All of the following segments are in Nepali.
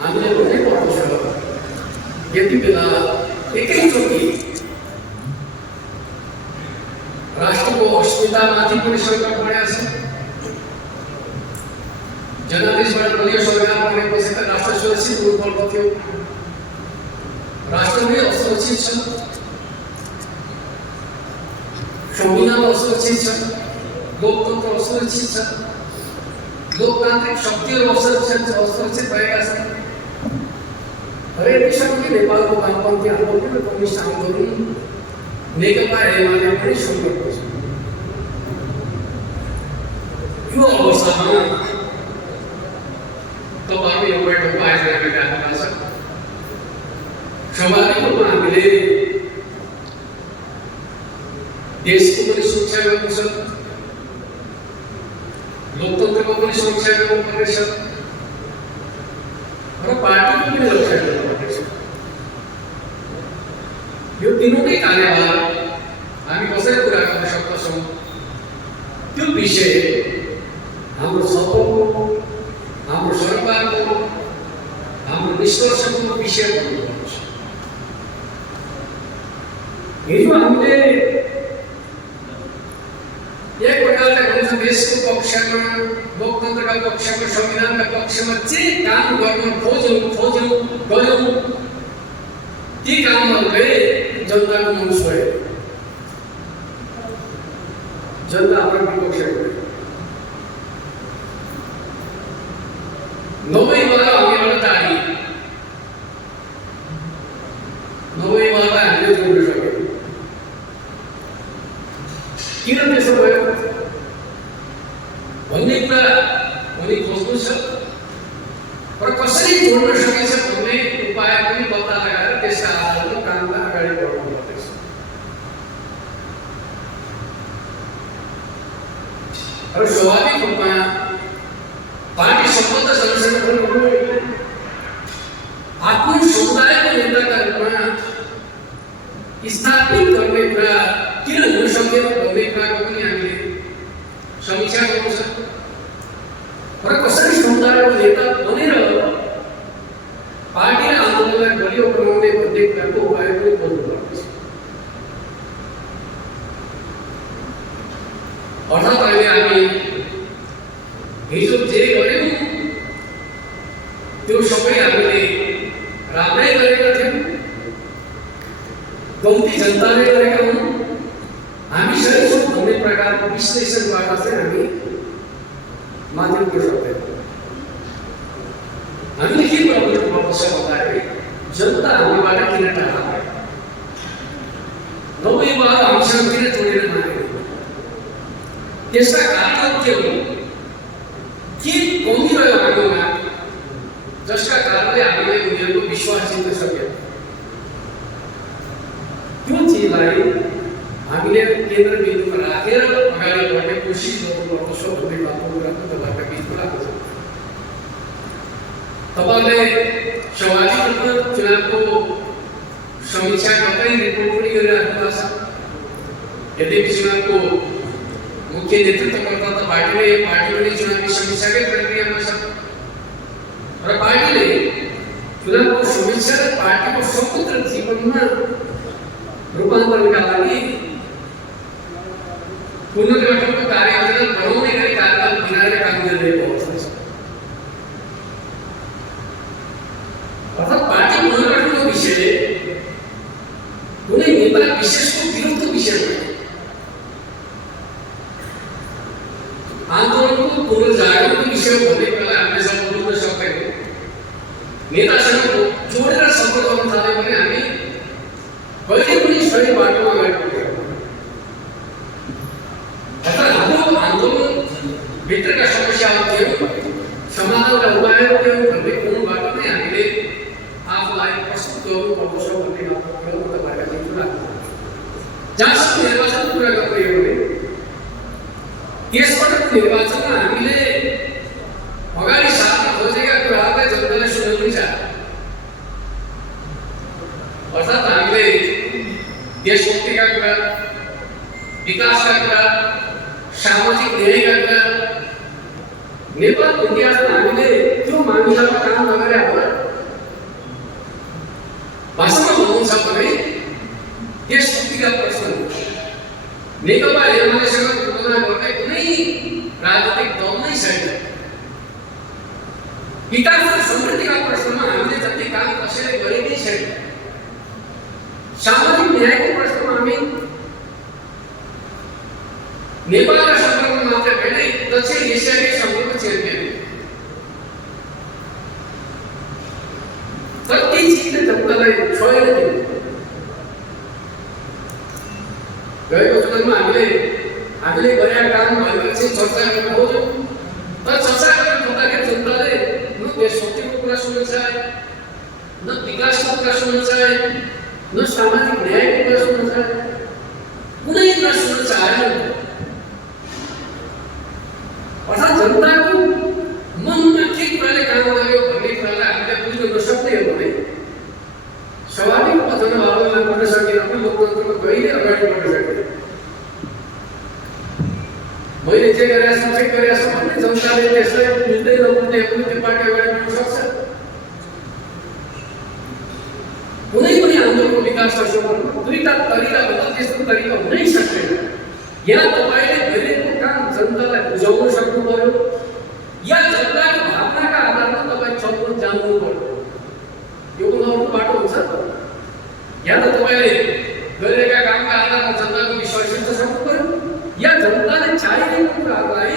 हामीले भन्ने पर्दछ यति बेला एकैचोटि राष्ट्रको अस्मितामाथि पनि सङ्कट परेको छ। जनादेशबाट बलियो सरकार बनेपछि त राष्ट्र सुरक्षित हुनुपर्दो थियो, राष्ट्र नै असुरक्षित छ, संविधान असुरक्षित छ, लोकतन्त्र असुरक्षित छ, लोकतान्त्रिक शक्तिहरू असुरक्षित भएका छन्। हरेक किसिमको नेपालको वामपन्थी आन्दोलन र कम्युनिस्ट आन्दोलन नेकपा एमाले पनि सङ्कटमा छ। यो अवस्थामा तपाईहरु यो बैठकमा आयोजना गरिराख्नु भएको छ। स्वाभाविक रूपमा हामीले देशको पनि सुरक्षा गर्नु छ, लोकतन्त्रको पनि सुरक्षा गर्नुपर्नेछ र पार्टीको पनि रक्षा गर्नुपर्नेछ। यो तीनोटै कार्यभार हामी कसरी पुरा गर्न सक्छौँ त्यो विषय हाम्रो सफलको, हाम्रो सरकारको, हाम्रो निष्कर्षको विषय बन्नुपर्छ। हिजो हामीले एक प्रकारले भन्छ देशको पक्षमा, लोकतन्त्रका पक्षमा, संविधानका पक्षमा जे काम गर्न खोज्यौँ गऱ्यौँ ती कामहरूले जनताको मन छोयो, जनता हाम्रो विपक्ष गयो। नभएबाट हामीबाट टाढी, नभएबाट हामीले जोड्न सक्यौँ। किन त्यसो भयो भन्ने कुरा भोलि खोज्नु छ र कसरी जोड्न सकिन्छ भन्ने उपाय पनि पत्ता लगाएर त्यसका आधारमा काममा अगाडि बढाउनु पर्दैछ। र स्वाभाविक रूपमा पार्टी सम्बद्ध जनसङ्गठनहरू आफ्नो समुदायको नेताका रूपमा स्थापित गर्ने कुरा किन हुन सक्दैन भन्ने कुराको पनि हामीले समीक्षा गर्नु छ र कसरी समुदायको नेता बनेर पार्टी र आन्दोलनलाई बलियो बनाउने भन्ने कुराको उपाय पनि खोज्नुपर्छ। अर्थात् अहिले हामी हिजो जे गर्यौँ त्यो सबै हामीले राम्रै गरेका थियौँ, गल्ती जनताले गरेका हुन्, हामी सही छौँ भन्ने प्रकारको विश्लेषणबाट चाहिँ हामी माथि उठ्न सक्दैनौँ। हामीले के गर्नुपर्छ भन्दाखेरि जनता हामीबाट किन टाढा भयो, नभएबाट हामीसँग किन जोडेर मागेको, त्यसका कारणहरू के हुन्, के कमी रह्यो हामीमा जसका कारणले हामीले उनीहरूको विश्वास जित्न सक्यौँ। त्यो चिजलाई हामीले केन्द्रबिन्दुमा राखेर अगाडि बढ्ने कोसिस गर्नुपर्दछ भन्ने बातको कुराको तपाईँका बिचमा लाग्छ। तपाईँले सामाजिक रूपमा चुनावको समीक्षा गर्दै रिपोर्ट पनि गरिराख्नु भएको छ। यद्यपि चुनावको मुख्य नेतृत्वकर्ता त पार्टीले पनि चुनावी समीक्षाकै प्रक्रियामा छ र पार्टीले चुनावको समीक्षा र पार्टीको समग्र जीवनमा रूपान्तरणका लागि पुनर्गठनको कार्ययोजना बनाउने गरी कार्यक्रम बनाएर काम गरिरहेको अवस्था छ। अर्थात् पार्टी पुनर्गठनको विषय कुनै नेता विशेषको विरुद्ध विषय होइन, आन्दोलनको पुनर्जागरणको विषय भन्ने कुरालाई हामीले सब बुझ्न सक्दैनौँ। नेतासँग जोडेर सफल गर्न थाल्यो भने हामी कहिले पनि सही बाटोमा अगाडि बढ्दैनौँ। अर्थात् हाम्रो आन्दोलनभित्रका समस्याहरू के हो, समाधानका उपायहरू के हो भन्ने कुरोबाट नै हामीले आफूलाई प्रस्तुत गर्नुपर्दछ भन्ने बातको तपाईँका निम्ति लाग्छ। जहाँसम्म निर्वाचनको कुरा गर्दै हो भने त्यसपटकको निर्वाचनमा हामीले अगाडि सार्न खोजेका कुराहरूलाई जनताले सुनाउनु छ। अर्थात् हामीले देशभक्तिका कुरा, विकासका कुरा, सामाजिक न्यायका कुरा, नेपालको इतिहासमा हामीले त्यो मामिलामा काम नगरेका नेकपा एमालेसँग तुलना गर्ने कुनै राजनीतिक दल नै छैन। विकास र समृद्धिका प्रश्नमा हामीले जति काम कसैले गरेकै छैन। सामाजिक न्यायको प्रश्नमा हामी नेपाल र सन्दर्भमा मात्र होइन, दक्षिण एसियाकै सङ्घको च्याम्पियन। कति चिजले जनतालाई छोडेर दियो। गएको चुनावमा हामीले गरेका काम भएपछि चर्चा गर्न खोज्यौँ, तर चर्चा गर्न खोज्दाखेरि जनताले न देशभक्तिको कुरा सुन्न चाहे, न विकासको कुरा सुन्न चाहे, न सामाजिक न्यायको कुरा सुन्न चाहे, कुनै कुरा सुन्न चाहेन। अर्थात् जनताको मनमा के कुराले काम गर्यो भन्ने कुरालाई हामीले बुझ्न नसक्ने हो भने स्वाभाविक रूपमा जनभावनालाई बढ्न सकेन पनि लोकतन्त्रमा कहिले अगाडि बढ्न सकेन। मैले जे गरेका छु ठिक गरेका छु भन्ने जनताले त्यसलाई बुझ्दै नबुझ्दै पनि त्यो पार्टी अगाडि बढ्न सक्छ। कुनै पनि आन्दोलनको विकास गर्छु दुईटा तरिका भन्दा त्यस्तो तरिका हुनै सक्दैन। या तपाईँले गरेको काम जनतालाई बुझाउन सक्नु पर्यो, या जनताको भावनाका आधारमा तपाईँ चल्न जान्नु पर्यो। यो कुनै अर्को बाटो हुन्छ? या त तपाईँले गरेका कामका आधारमा जनताको विश्वास जित्न सक्नु पर्यो, या जनताले चाहिरहेको कुराहरूलाई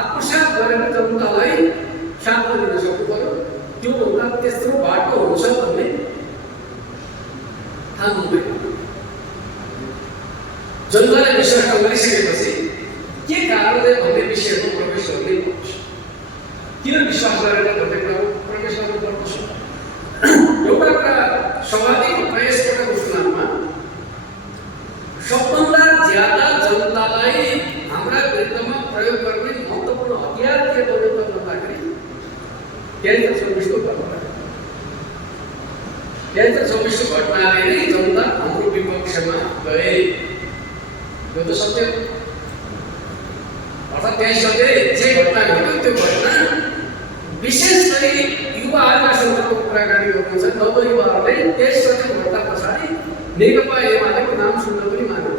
आत्मसात गरेर जनतालाई साथमा दिन सक्नु पर्यो। त्योभन्दा तेस्रो बाटो हुन्छ भन्ने थाहा हुँदैन। जनताले विश्वास गरिसकेपछि के कारणले भन्ने विषयमा प्रवेश गर्ने किन विश्वास गरेर भन्ने कुरामा प्रवेश गर्नुपर्छ। एउटा कुरा स्वाभाविक प्रयासबाट चुनावमा सबभन्दा ज्यादा जनतालाई हाम्रा विरुद्धमा प्रयोग गर्ने महत्त्वपूर्ण हतियार के बन्यो त भन्दाखेरि 2024को घटना। 2024को घटनाले नै जनता हाम्रो विपक्षमा गए। यो त सत्य। अर्थात् त्यही सत्य जे घटना घट्यो त्यो घटना विशेष गरी युवाहरूका सन्दर्भको कुराकानी गर्नुहुन्छ। नवयुवाहरूले त्यसपछि घटना पछाडि नेकपा एमालेको नाम सुन्न पनि मान्यो।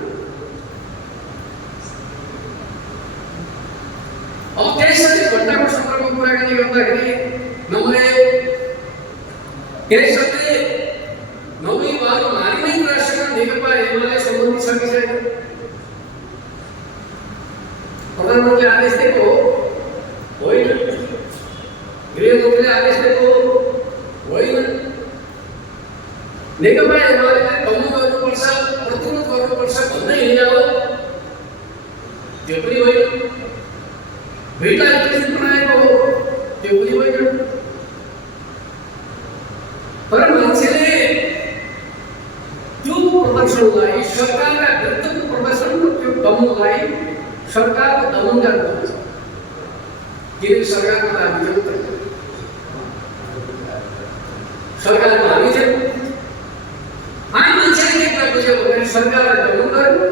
अब त्यसपछि घटनाको सन्दर्भमा कुराकानी गर्दाखेरि नम्बर 1 त्यसपछि नवयुवाहरू मानिने कुरासँग नेकपा एमाले सम्बन्धित छ कि छैन? प्रधानमन्त्रीले आदेश दिएको होइन, गृहमन्त्रीले आदेश दिएको होइन। नेकपा एमाले दमन गर्नुपर्छ, प्रतिरोध गर्नुपर्छ भन्दै हिँड्या हो, त्यो पनि होइन। भिडलाई प्रतिनिधि बनाएको हो, त्यो पनि होइन। तर मान्छेले त्यो प्रदर्शनलाई सरकारका विरुद्धको प्रदर्शनको त्यो दमनलाई सरकारको दमन गर्नुपर्छ। किनकि सरकारमा त हामी थियौँ, सरकारमा हामी थियौँ। आम मान्छेले के कुरा बुझ्यो भने सरकारलाई दमन गर्यो,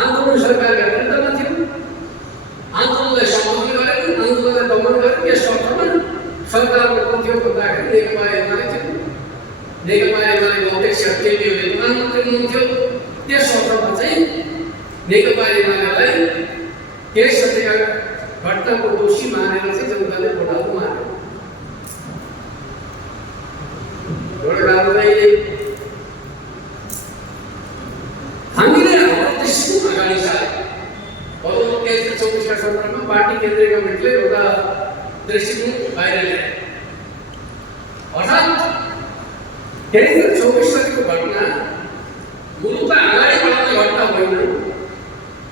आन्दोलन सरकारका विरुद्धमा थियो, आन्दोलनलाई सम्बोधन गरेको, आन्दोलनलाई दमन गर्यो। यस अर्थमा सरकारमा को थियो भन्दाखेरि नेकपा एमाले थियो। नेकपा एमालेको अध्यक्ष केपी ओलीले प्रधानमन्त्री हुनुहुन्थ्यो। त्यस अर्थमा चाहिँ नेकपा एमालेलाई त्यस सत्यका घटनाको दोषी मानेर चाहिँ जनताले भोटाउनु मान्यो। हामीले हाम्रो दृष्टिकोण अगाडि सारे। अब 2024का सन्दर्भमा पार्टी केन्द्रीय कमिटीले एउटा दृष्टिकोण बाहिर ल्याए। अर्थात् 2024को घटना मुलुकलाई अगाडि बढाउने घटना होइन,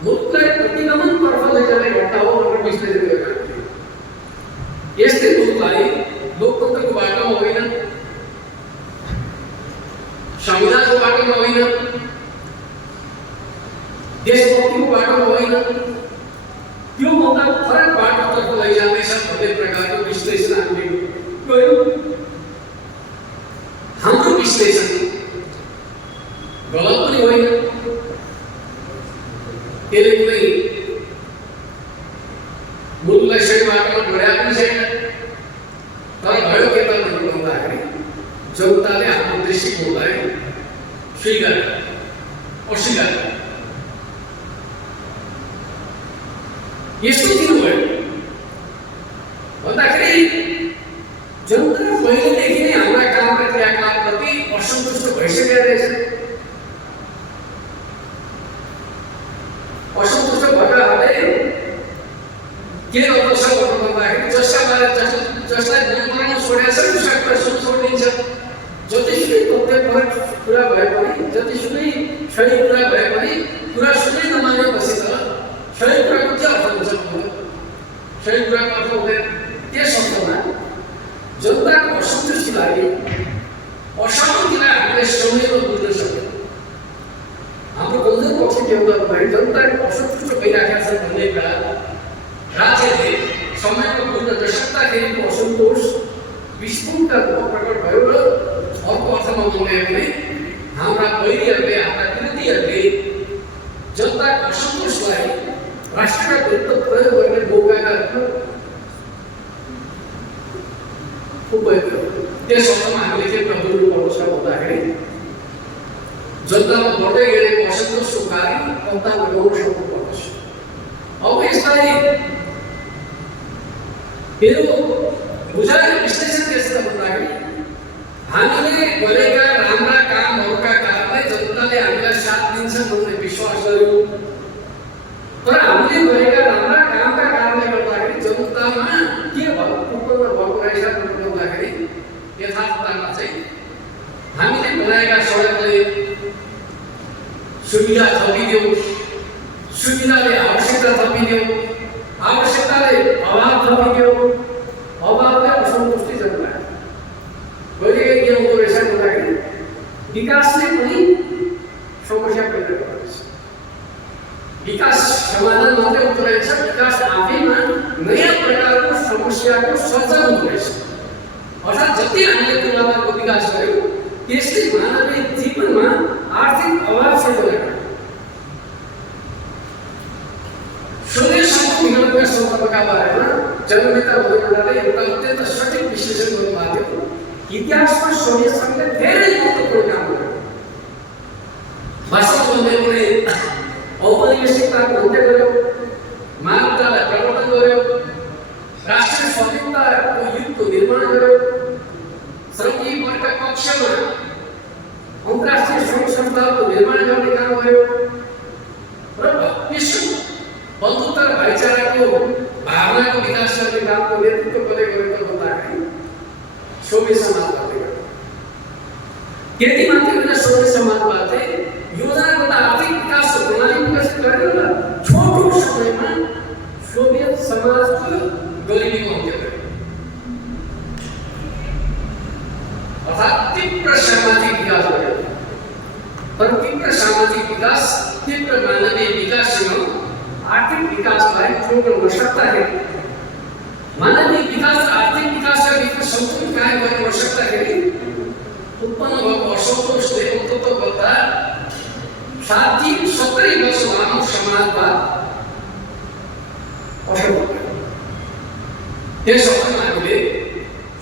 मुलुकलाई प्रतिगमनतर्फ लैजाने घटना हो भनेर विश्लेषण गरेका थिए। यस्तै मुलुकलाई लोकतन्त्रको बाटोमा होइन, संविधानको बाटोमा होइन, देशभक्तिको बाटोमा होइन, त्योभन्दा फरक बाटोतर्फ लैजाँदैछ भन्ने प्रकारको विश्लेषण हामीले गऱ्यौँ। हाम्रो विश्लेषण गलत पनि होइन, त्यसले कुनै मुलुकलाई सही बाटोमा ढोड्याएको पनि छैन। तर भयो के त भन्दाखेरि जनताले आफ्नो दृष्टिकोणलाई स्वीकार अस्वीकार यस्तो दिनुभयो भन्दाखेरि जनता पहिलेदेखि नै हाम्रा काम र क्रियाकलापप्रति असन्तुष्ट भइसकेका रहेछ। असन्तुष्ट भएकाहरूले के गर्दछ भन्दाखेरि जसलाई मन पराउन छोडेको छ उसलाई कुरा छोडिदिन्छ। जतिसुकै तथ्यपरक कुरा भए पनि, जतिसुकै सही कुरा भए पनि कुरा सुनै नमानेपछि त सही कुराको के अर्थ हुन्छ? सही कुराको अर्थ हुँदैन। त्यस अर्थमा जनताको असन्तुष्टिलाई, अशान्तिलाई हामीले समयमा बुझ्न सक्यौँ। हाम्रो कमजोर पक्ष के हो भन्दाखेरि जनताको असन्तुष्ट भइरहेका छन् भन्ने कुरा राज्यले समयमा बुझ्न नसक्दाखेरिको असन्तोष विस्फोटका रूपमा प्रकट भयो। र अर्को अर्थमा भन्ने हो भने हाम्रा वैरीहरूले, हाम्रा विरोधीहरूले जनताको असन्तोषलाई राष्ट्रका विरुद्ध प्रयोग गर्ने मौकाका रूपमा उपयोग गर्यो। त्यस अर्थमा हामीले के प्रबन्ध गर्नुपर्छ भन्दाखेरि जनतामा बढ्दै गएको असन्तोषको कारण पत्ता लगाउन सक्नुपर्छ। अब यसलाई मेरो बुझाइ विश्लेषण के छ भन्दाखेरि हामीले गरेका राम्रा कामहरूका कारणले जनताले हामीलाई साथ दिन्छ भन्ने विश्वास गर्यो। तर हामीले गरेका राम्रा कामका कारणले गर्दाखेरि जनतामा के उत्पन्न भएको रहेछ भन्दाखेरि यथार्थमा चाहिँ हामीले बनाएका सडकले सुविधा थपिदियो, सुविधाले आवश्यकता थपिदियो, आवश्यकताले अभाव थपिदियो, अभावले असन्तुष्टि जन्मायो। कहिले के हुँदो रहेछ भन्दाखेरि विकासले पनि समस्या पैदा गर्छ। विकास समाधान मात्रै हुँदो रहेछ, विकास आफैमा नयाँ प्रकारको समस्याको सर्जन हुँदो रहेछ। अर्थात् जति हामीले तुलनाको विकास गर्यौँ त्यसले मानवीय जीवनमा आर्थिक अभाव सृजना गर्यो। सोभियत सङ्घको विघटनका सन्दर्भका बारेमा जननेता मधुमण्डलले एउटा अत्यन्त सठिक विश्लेषण गर्नुभएको थियो। इतिहासमा सोभियत सङ्घले धेरै महत्त्वपूर्ण काम गर्यो। वास्तवमा उनीहरूले औपनिवेशिकताको अन्त्य गर्यो, मानवतालाई प्रवर्तन गर्यो, राष्ट्रिय स्वाधीनताको युगको निर्माण गर्यो, श्रमिक वर्गका पक्षमा अन्तर्राष्ट्रिय सङ्घ संस्थाहरूको निर्माण गर्ने काम गर्यो र विश्व बन्धुत्व र भाइचाराको भावनाको विकास गर्ने कामको नेतृत्व कसले गर्यो त भन्दाखेरि सोभियत समाजवादले गर्यो। त्यति मात्रै होइन, सोभियत समाजवादले योजनाबद्ध आर्थिक विकासको प्रणाली विकसित गर्यो र छोटो समयमा सोभियत समाजको गरिबीको अन्त्य गर्यो। अर्थात् तीव्र सामाजिक विकास गर्यो। तर तीव्र सामाजिक विकास, तीव्र मानवीय विकाससँग आर्थिक विकासलाई जोड्न नसक्दाखेरि, मानवीय विकास र आर्थिक विकासका बिचमा सन्तुलन कायम गर्न नसक्दाखेरि उत्पन्न भएको असन्तोषले नेतृत्व गर्दा 70 वर्ष लामो समाजवाद असफल भयो। त्यस अर्थमा हामीले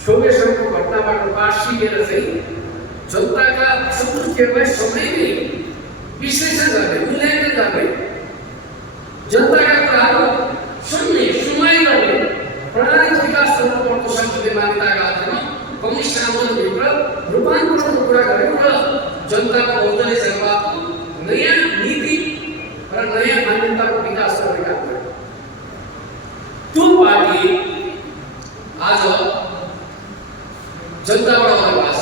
सोभियत सङ्घको घटनाबाट पाठ सिकेर चाहिँ जनताका असन्तुष्टिहरूलाई समयमै विश्लेषण गर्ने, मूल्याङ्कन गर्ने, जनताका कुराहरू सुन्ने, सुनवाई गर्ने प्रणालीको विकास गर्नुपर्दछ भन्ने मान्यताका आधारमा कम्युनिस्ट आन्दोलनभित्र रूपान्तरणको कुरा गरेको र जनताको औदले जनवादको नयाँ नीति र नयाँ मान्यताको विकास गर्ने काम गर्यो। त्यो पार्टी आज जनताबाट अलग भएको छ।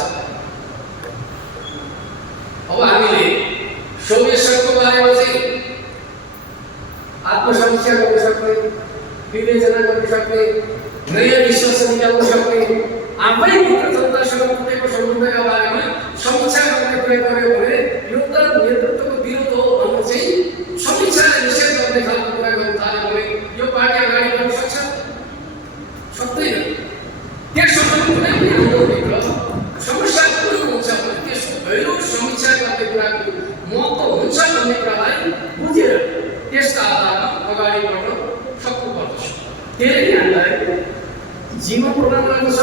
अब हामीले सोभियत सङ्घको बारेमा चाहिँ आत्मसमीक्षा गर्न सक्ने, विवेचना गर्न सक्ने, नयाँ विश्वास निकाल्न सक्ने, आफैभित्र जनतासँग कुनैको सम्बन्धका बारेमा समीक्षा गर्ने प्रयोग गर्यो भने यो त नेतृत्वको विरोध हो भनेर चाहिँ समीक्षाले निषेध गर्ने खालको कुरा गर्न थाल्यो भने यो पार्टी अगाडि बढ्न सक्छ? सक्दैन। त्यसो भने कुनै पनि आन्दोलनभित्र समस्या पुरो हुन्छ भने त्यसको गहिरो समीक्षा गर्ने कुराको महत्त्व हुन्छ भन्ने कुरालाई बुझेर त्यसका आधारमा अगाडि बढ्न सक्नुपर्दछ। त्यसले हामीलाई जीवन प्रदान गर्दछ,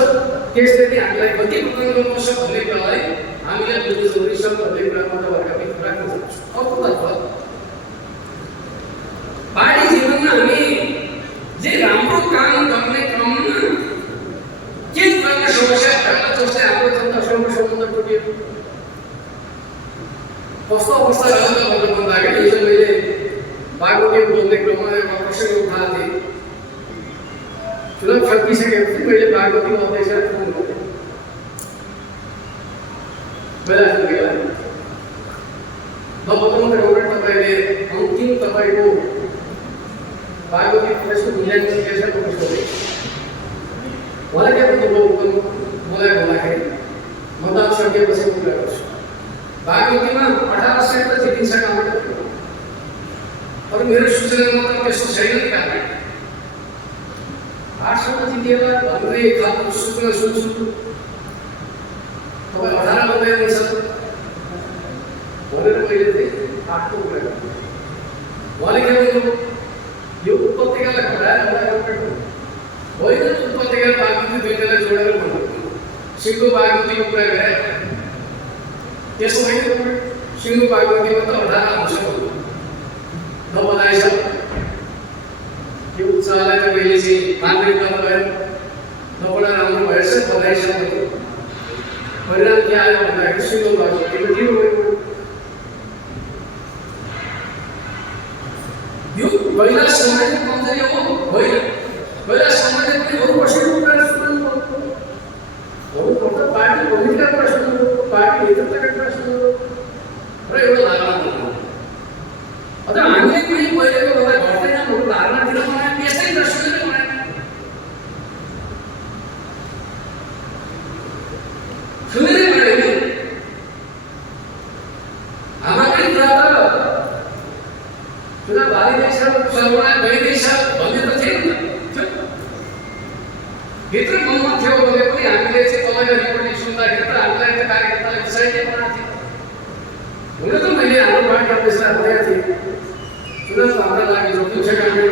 त्यसले हामीलाई गति प्रदान गर्दछ भन्ने कुरालाई हामीले बुझ्नु जरुरी छ भन्ने कुरामा तपाईँहरूका बिच राख्न चाहन्छु। अर्कोतर्फ पार्टी जीवनमा हामी जे राम्रो काम गर्ने क्रममा के प्रकारको समस्या भयो जसले हाम्रो जनतासँग सम्बन्ध टुट्यो कस्तो अवस्था रह्यो भन्नु भन्दाखेरि हिजो मैले बागमती बोल्ने क्रममा एउटा प्रसङ्ग उठाएको थिएँ चुनाव सकिसकेपछि मैले बागमतीको अध्यक्षलाई फोन गरेँ बेला बताउनु एउटा तपाईँले अन्तिम तपाईँको बागमती प्रदेशको मूल्याङ्कन के छ कसो मलाई के भन्नुभयो मलाई भन्दाखेरि मतदान सकिएपछि कुरा गर्छु बागमतीमा 1800 त जितिन्छ कामबाट अरू मेरो सूचनामा त त्यस्तो छैन नि कारण 800 जितेर भन्ने खालको सूचना सुन्छु तपाईँ 18 भन्दै हुनुहुन्छ भनेर मैले चाहिँ 8 को कुरा गरेँ उहाँले के भन्नुभयो यो उपत्यकालाई हटाएर होइन उपत्यका बागमती दुईटालाई जोडेर भन्नुभयो सिङ्गो बागमतीको कुरा गरे त्यसो होइन सिङ्गो बागमतीमा त 18 आउँछ नबनाएछ यो उच्चालाई त मैले चाहिँ मान्दै गर्नुभयो नबडा राम्रो भएछ बनाएछ परिणाम के आयो भन्दाखेरि सिङ्गो बागमतीको के हो यो पहिला समाजको कमजोरी हो होइन पहिला समाजले पनि अरू कसैको कुरा सुन्नु अरू पर्दा पार्टी भूमिका कुरा सुन्नु पार्टी नेतृत्वका कुरा सुन्नु र एउटा धारणा अझ हामीले पनि पहिलेको बेला घट्दैन हाम्रो धारणातिर बनायो त्यस्तै कुरा सुनेर बनायो सुनेर बनायो हाम्रो कुरा त चुनाव हारिँदैछ सर्वना गइँदैछ भन्ने त थिएन भित्र मनमा थियो भने पनि हामीले चाहिँ तपाईँको रिपोर्टिङ सुन्दाखेरि त हामीलाई त कार्यकर्ताले विषयले बनाएको थियो हुन त मैले हाम्रो पार्टी अध्यक्षलाई भनेको थिएँ चुनाव हाम्रा लागि जोखिम छ गर्ने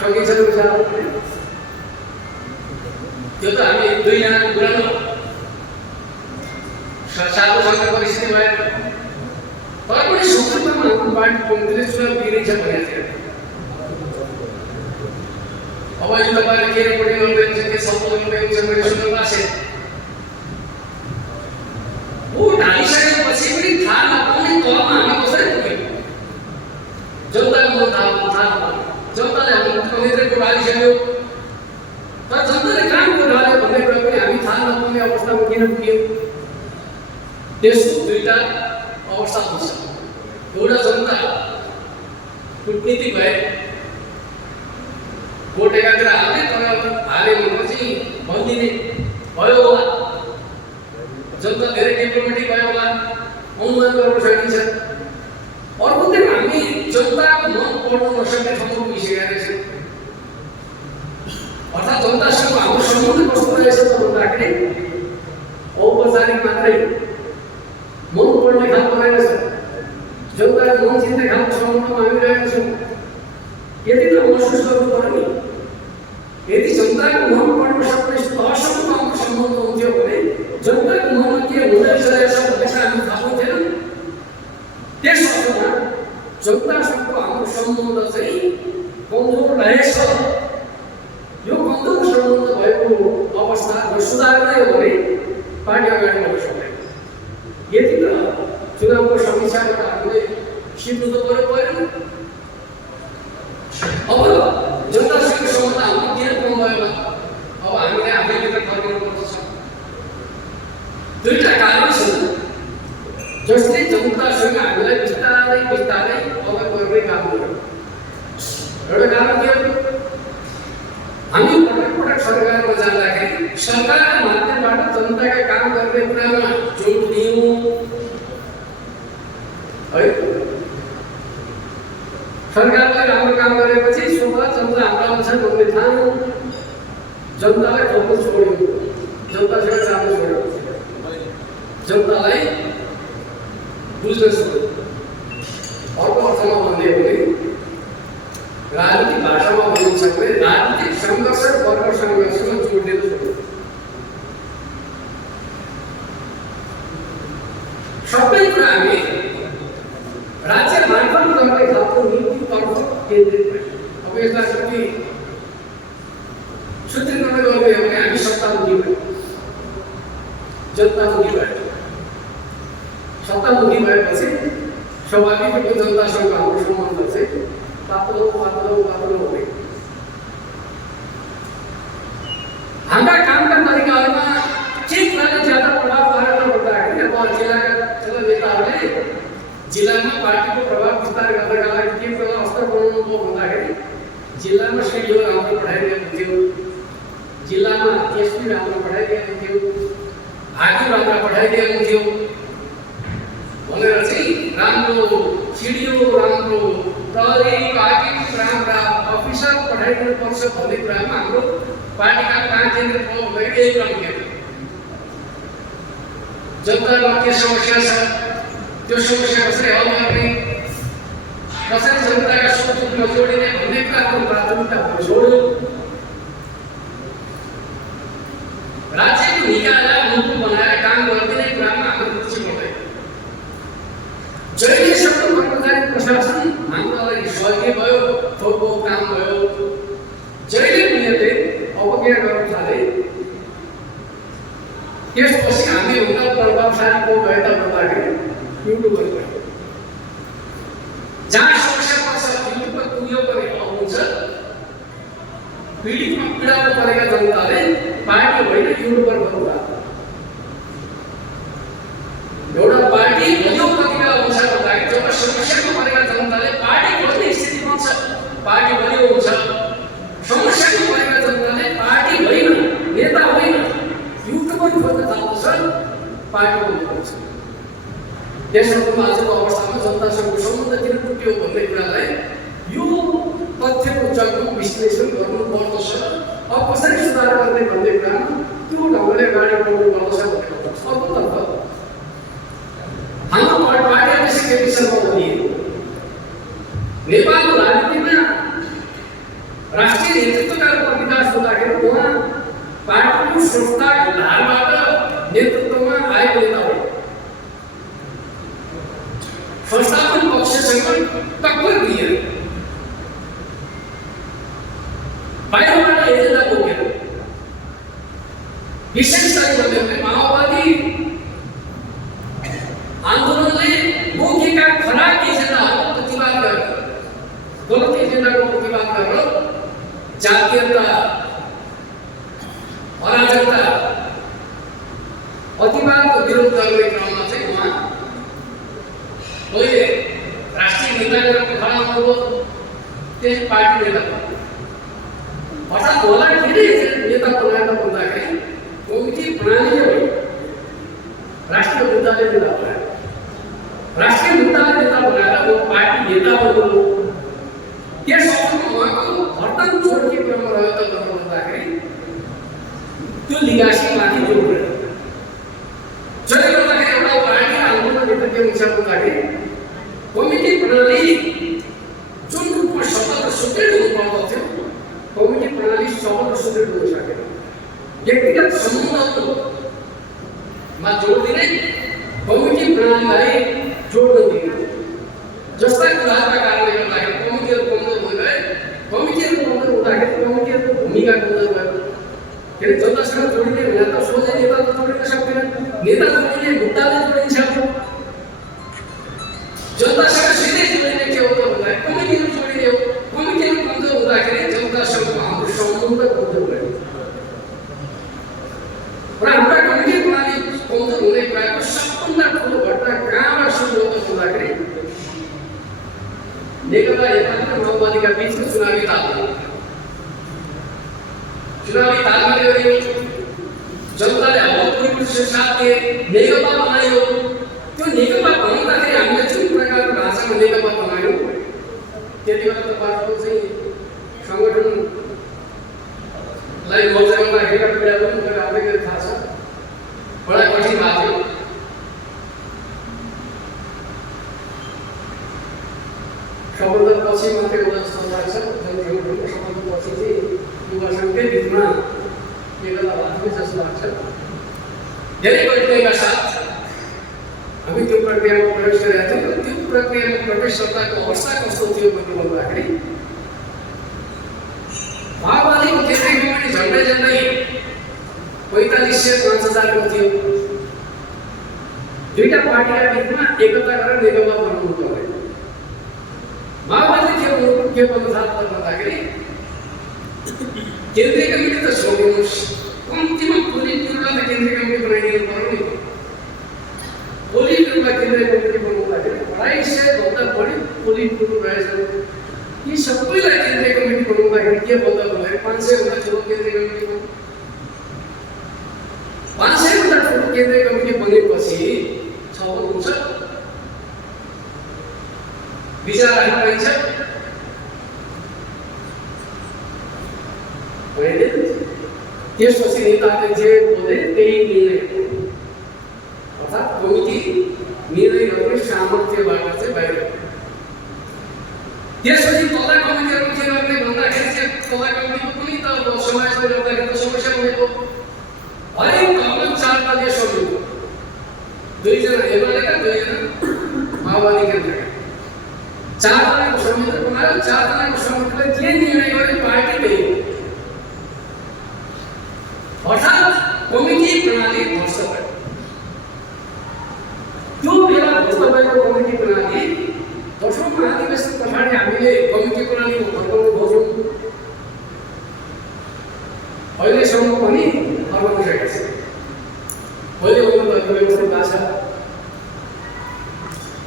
सकिन्छ त्यो त हामी दुईजना पुरानो साधुसँग परिस्थिति भयो तर पनि संसदमा हाम्रो पार्टी कमिटीले चुनाव दिइरहेछ भनेको थियो अब यो तपाईँले के रिपोर्टिङ गर्नुहुन्छ के सम्बोधन गर्नुहुन्छ मैले सुन्न पाएँ ऊ ढालिसकेपछि पनि थाहा नपाउने तहमा हामी कसरी पुग्यौँ जनताको मन थाहा जनताले हाम्रो मुख्यमन्त्रीको ढालिसक्यो तर जनताले कहाँको ढाल्यो भन्ने कुरा पनि हामी थाहा नपाउने अवस्थामा किन पुग्यौँ त्यसको दुईटा अवस्था हुन्छ एउटा जनता कूटनीति भए भोट एकातिर हाल्ने तर हाले भनेपछि भनिदिने भयो होला जनता धेरै डिप्लोमेटिक भयो होला अनुमान गर्न सकिन्छ अर्कोतिर हामी जनताको मन पढ्न नसक्ने ठाउँमा पुगिसकेका छौँ अर्थात् जनतासँग हाम्रो सम्बन्ध कस्तो रहेछ भन्दाखेरि औपचारिक मात्रै मन पढ्ने खालको रहेछ जनताको मन चिन्ने खालको सम्बन्धमा हामी रहेका छौँ यदि त महसुस गर्नु पर्यो नि यदि जनताको मन पढ्न सक्ने तहसम्म हाम्रो सम्बन्ध हुन्थ्यो भने जनताको मनमा के हुँदैछ भन्ने चाहिँ हामी थाहा पाउँथेनौँ त्यस अर्थमा जनतासँगको हाम्रो सम्बन्ध चाहिँ कमजोर रहेछ यो कमजोर सम्बन्ध भएको अवस्था सुधार नै हो भने पार्टी अगाडि बढ्न सक्दैन यदि त चुनावको समीक्षाबाट हामीले सिक्नु त परेन अब जनतासँग सम्बन्ध हाम्रो किन कम भयो अब हामीले आफैले त फर्किनुपर्छ दुईटा कारण छन् जसले जनतासँग हामीलाई बिस्तारै बिस्तारै अगाडि बढ्ने काम गर्यो एउटा कारण के हो हामी पटक पटक सरकारमा जाँदाखेरि सरकारको माध्यमबाट जनताका काम गर्ने कुरामा जोड दियौँ है सरकारले राम्रो काम गरेपछि स्वतः जनता हाम्रा अनुसार भन्ने ठान्यो जनतालाई खोज्नु छोड्यो जनतासँग जानु छोड्यो जनतालाई बुझ्न छोड्यो अर्को अर्थमा भन्ने हो भने राजनीतिक भाषामा भनिन्छ भने राजनीतिक सङ्घर्ष वर्ग सङ्घर्षमा जोडिदिन छोड्यो सबै कुरा हामी राज्य मार्फत गर्ने खालको नीतितर्फ केन्द्रित भयो अब यसलाई कति सत्तामुखी भयो, जनतामुखी भयो। सत्तामुखी भएपछि स्वाभाविक रूपले जनतासँग हाम्रो सम्बन्ध चाहिँ पातलो पातलो पातलो हुने। हाम्रा कामका तरिकाहरूमा के कुराले ज्यादा प्रभाव पारेर भन्दाखेरि अब जिल्लाका नेताहरूले जिल्लामा पार्टीको प्रभाव विस्तार गर्नका लागि के कुरा अस्त्र बनाउनु भयो भन्दाखेरि जिल्लामा सिडिओ राम्रो पठाइदिएको थियो, जिल्लामा एसपी राम्रो पठाइदिएको थियो, हाकिम राम्रो पठाइदिएको थियो भनेर चाहिँ राम्रो सिडिओ राम्रो प्रहरी हाकिम राम्रा अफिसर पठाइदिनु पर्छ भन्ने कुरामा हाम्रो पार्टीका कार्यकेन्द्र भन्दाखेरि यही क्रम थियो। जनतामा के समस्या छ त्यो समस्या कसरी हल गर्ने, कसरी जनताका सुख दुःखमा जोडिने भन्ने कुराको प्राथमिकता छोड्यो। राज्यको निकायलाई मुटु बनाएर काम गरिदिने कुरामा हाम्रो रुचि बढ्दैन। जहिलेसम्म कर्मचारी प्रशासन हाम्रो लागि सहयोगी भयो, थोक काम भयो, जहिले उनीहरूले अवज्ञा गर्न थाले त्यसपछि हामी भन्दा प्रभावशाली को भए त भन्दाखेरि युट्युबर भयो। जहाँ समस्या पर्छ युट्युबमा पुग्यो भने आउँछ। पीडितमा पीडामा परेका जनताले पार्टी होइन युट्युबर भन्नुभयो। एउटा पार्टी बलियो कति बेला हुन्छ भन्दाखेरि जब समस्यामा परेका जनताले पार्टी खोज्ने स्थिति बन्छ, पार्टी बलियो हुन्छ। समस्यामा परेका जनताले पार्टी होइन नेता होइन युट्युबर खोज्न थाल्छ, पार्टी खोज्नुपर्छ। त्यसको आजको अवस्थामा जनतासँग सम्बन्ध किन टुट्यो भन्ने कुरालाई यो तथ्यको जगमा विश्लेषण गर्नुपर्दछ। अब कसरी सुधार गर्ने भन्ने कुरामा त्यो ढङ्गले अगाडि बढ्नुपर्दछ भन्ने गर्दछ। अर्कोतर्फ हाम्रो पार्टी अध्यक्ष केपी शर्मा ओली नेपालको राजनीतिमा राष्ट्रिय नेतृत्वका रूपमा विकास हुँदाखेरि उहाँ पार्टीको संस्थाको धारबाट नेतृत्वमा आएको नेता हो। संस्थापन पक्षसँग टक्कर दिएर बाहिरबाट एजेन्डा बोकेर विशेष गरी भन्यो भने माओवादी आन्दोलनले बोकेका खराब एजेन्डाहरूको प्रतिवाद गरेर, गलत एजेन्डाको प्रतिवाद गरेर जातीयता, अराजकता, अतिवादको विरोध गर्ने क्रममा चाहिँ उहाँ पहिले राष्ट्रिय नेताको रूपमा खडा हुनुभयो, त्यस पार्टी नेता हठात होला किन नेता बनाएर भन्दाखेरि कमिटी प्रणालीले हो। राष्ट्रिय मुद्दाले नेता बनाएर, राष्ट्रिय मुद्दाले नेता बनाएर वो पार्टी नेता बन्नु। त्यसपछि उहाँको हरदम छोड्के क्रम रह्यो त भन्दाखेरि त्यो लिगासी माथि जोड्यो। जसले गर्दाखेरि एउटा पार्टी आन्दोलन नेता के हुन्छ भन्दाखेरि कमिटी प्रणाली जुन रूपमा सफल र सुदृढ हुनुपर्दथ्यो कमिटी प्रणाली सफल र सुदृढ हुन सकेन। व्यक्तिगत सम्बन्धमा जोड दिने, कमिटी प्रणालीलाई जोड्न दिने जस्ता कुराहरूका कारणले गर्दाखेरि कमिटीहरू कमजोर भइगए। कमिटीहरू कमजोर हुँदाखेरि कमिटीहरूको भूमिका कमजोर भयो। किन जनतासँग जोडिने भने त सोझै नेता त जोडिन सक्दैन, नेता जोडिने मुद्दाले जोडिन्छ। जनतासँग सिधै जोडिने के हो त भन्दाखेरि कमिटीहरू जोडिने हो। कमिटीहरू कमजोर हुँदाखेरि जनतासँग हाम्रो सम्बन्ध कमजोर भयो र हाम्रा कमिटी प्रणाली कमजोर हुने कुराको सबभन्दा ठुलो घटना कहाँबाट सुरु हो त भन्दाखेरि नेकपा एमाले र माओवादीका बीचको चुनावी तालमेल गरी जनताले अभूतपूर्व साथ दिए, नेकपा बनायो। त्यो नेकपा बनाउँदाखेरि हामीले जुन प्रकारको भाषामा नेकपा बनायौँ त्यति बेला त पार्टीको चाहिँ सङ्गठनलाई मजामा राखेका पीडा पनि मलाई आफैले थाहा छ, बडा कठिन भएको थियो। सबभन्दा पछि मात्रै होला जस्तो लाग्छ। सबभन्दा पछि चाहिँ युवासँगकै बिचमा बेला भएको जस्तो लाग्छ। धेरै कठिनाइका साथ हामी त्यो प्रक्रियामा प्रवेश गरेका थियौँ। त्यो प्रक्रियामा प्रवेश गर्दाको अवस्था कस्तो थियो भन्दाखेरि माओवादीको केन्द्रीय कमिटी झन्डै झन्डै 45 से 5000 को थियो दुईटा पार्टीका बीचमा एकता गरेर नेकपा बनाउनु पर्यो माओवादी थियो के भन्नु थाहा भन्दाखेरि केन्द्रीय कमिटी त छोड्नुहोस् कम्तीमा पोलिट ब्युरोलाई त केन्द्रीय कमिटी बनाइदिनु पर्यो नि पोलिट ब्युरोलाई केन्द्रीय कमिटी बनाउँदाखेरि 250 भन्दा बढी पोलिट ब्युरो रहेछ यी सबैलाई केन्द्रीय कमिटी बनाउँदाखेरि के भन्दा भन्दाखेरि 500 भन्दा ठुलो केन्द्रीय कमिटी 500 भन्दा ठुलो केन्द्रीय कमिटी बनेपछि छलफल हुन्छ विचार राख्न पाइन्छ त्यसपछि नेताले जे बोले त्यही निर्णय अर्थात् कमिटी निर्णय गर्ने सामर्थ्यबाट चाहिँ बाहिर त्यसपछि तल्ला कमिटीहरू के गर्ने भन्दाखेरि चाहिँ तल्ला कमिटीको पनि त समाजले गर्दाखेरि त समस्या भएको हरेक घरमा 4 दलीय समिति 2 जना एमालेका 2 जना माओवादी केन्द्रका 4 जनाको समिति बनायो 4 जनाको समितिले जे निर्णय गरे पार्टी त्यही अर्थात् कमिटी प्रणाली ध्वस्त भयो त्यो बेला ध्वस्त भएको कमिटी प्रणाली दोस्रो महाधिवेशन पछाडि हामीले कमिटी प्रणालीको फर्काउनु खोज्यौँ अहिलेसम्म पनि फर्काउनु सकेका छैन पहिले उनीहरूको व्यवस्था भएको छ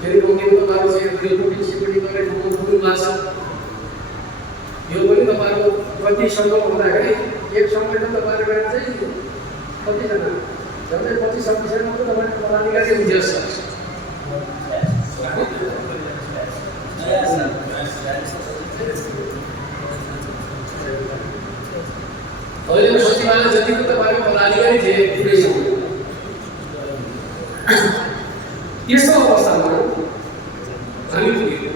फेरि कमिटीको बारे चाहिँ बिल्कुल सिक्युरिटी गरेर हुनु भएको छ यो पनि तपाईँको कति सम्भव हुँदाखेरि एक समय त तपाईँहरू चाहिँ कतिजना झन्डै 25-26 मात्र तपाईँको पदाधिकारी हुनुहुन्छ अहिले सचिवालय जतिको तपाईँको पदाधिकारी थिए पुरै यस्तो अवस्थामा हामी पुग्यौँ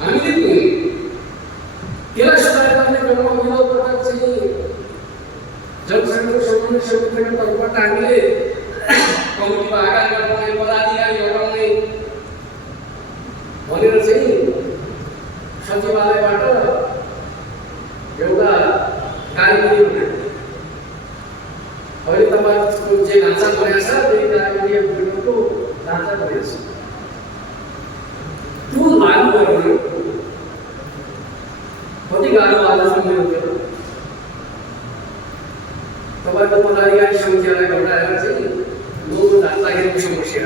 हामीले त्यसलाई सुधार गर्ने क्रममा विरोधबाट चाहिँ जनसङ्घको समन्वय समितिको तर्फबाट हामीले कमिटीको आकार घटाउने पदाधिकारी हटाउने भनेर चाहिँ सचिवालयबाट एउटा कार्यविधि बनायो अहिले तपाईँको जे ढाँचा बनेको छ त्यही कार्यविधिको ढाँचा बनेको छ त्यो लागू गर्नु कति गाह्रो आलोचना थियो तपाईँको पदाधिकारी सङ्ख्यालाई घटाएर चाहिँ लोगो ढाक्दाखेरि समस्या